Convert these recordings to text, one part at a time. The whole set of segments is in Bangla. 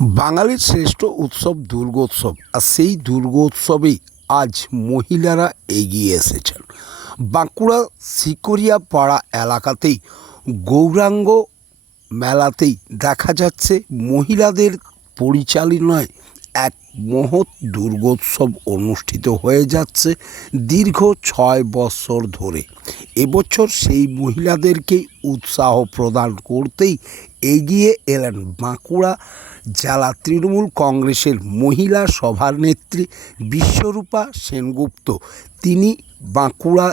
বাঙালির শ্রেষ্ঠ উৎসব দুর্গোৎসব, আর সেই দুর্গোৎসবেই আজ মহিলারা এগিয়ে এসেছেন। বাঁকুড়া সিকরিয়া পাড়া এলাকাতেই, গৌরাঙ্গ মেলাতেই দেখা যাচ্ছে মহিলাদের পরিচালনায় এক মহৎ দুর্গোৎসব অনুষ্ঠিত হয়ে যাচ্ছে দীর্ঘ ছয় বছর ধরে। এবছর সেই মহিলাদেরকেই উৎসাহ প্রদান করতেই এগিয়ে এলেন বাঁকুড়া জেলা তৃণমূল কংগ্রেসের মহিলা সভানেত্রী বিশ্বরূপা সেনগুপ্ত। তিনি বাঁকুড়া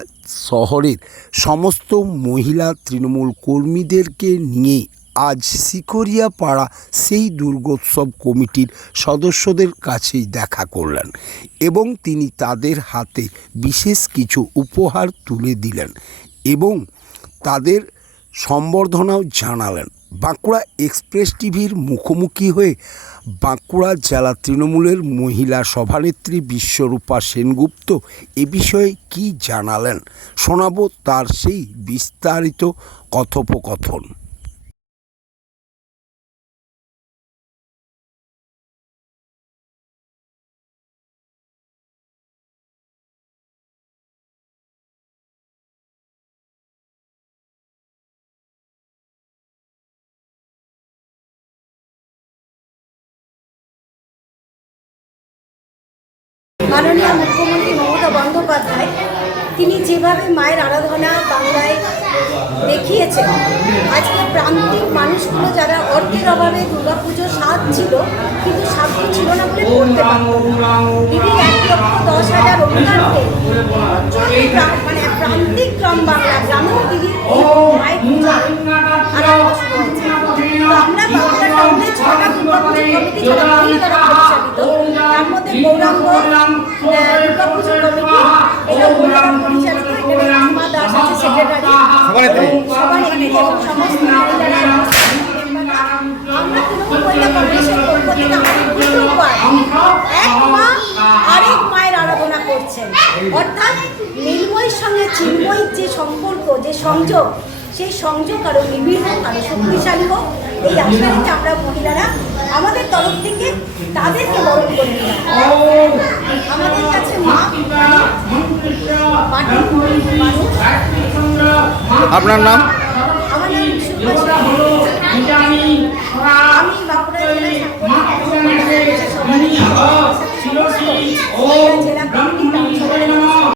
শহরের সমস্ত মহিলা তৃণমূল কর্মীদেরকে নিয়ে আজ সিকরিয়া পাড়া সেই দুর্গোৎসব কমিটির সদস্যদের কাছেই দেখা করলেন এবং তিনি তাদের হাতে বিশেষ কিছু উপহার তুলে দিলেন এবং তাদের সম্বর্ধনাও জানালেন। বাঁকুড়া এক্সপ্রেস টিভির মুখোমুখি হয়ে বাঁকুড়া জেলা তৃণমূলের মহিলা সভানেত্রী বিশ্বরূপা সেনগুপ্ত এ বিষয়ে কি জানালেন শোনাবো তার সেই বিস্তারিত কথোপকথন। মাননীয় মুখ্যমন্ত্রী মমতা বন্দ্যোপাধ্যায়, তিনি যেভাবে মায়ের আরাধনা বাংলায় দেখিয়েছেন, আজকে প্রান্তিক মানুষগুলো যারা অর্থের অভাবে দুর্গাপুজোর স্বাদ ছিল কিন্তু সাধ্য ছিল না বলে করতে পারত এক লক্ষ দশ হাজার প্রচুর মানে প্রান্তিক গ্রাম বাংলা, গ্রামেও এই মায়ের আমরা বাংলা টাউনে ছটা দুর্গাপুজো কমিটি যারা আরেক মায়ের আরাধনা করছেন। অর্থাৎ নির্ময়ের সঙ্গে চিন্ময়ের যে সম্পর্ক যে সংযোগ সেই সংযোগ আরও নিবিড় হোক আরও শক্তিশালী হোক এই আশা রেখে আমরা মহিলারা আমাদের তরফ থেকে তাদেরকে বরণ করে নিলাম আমাদের কাছে মা মাটির মানুষ আপনার নাম আমার আমি বাঁকুড়া সভাপতি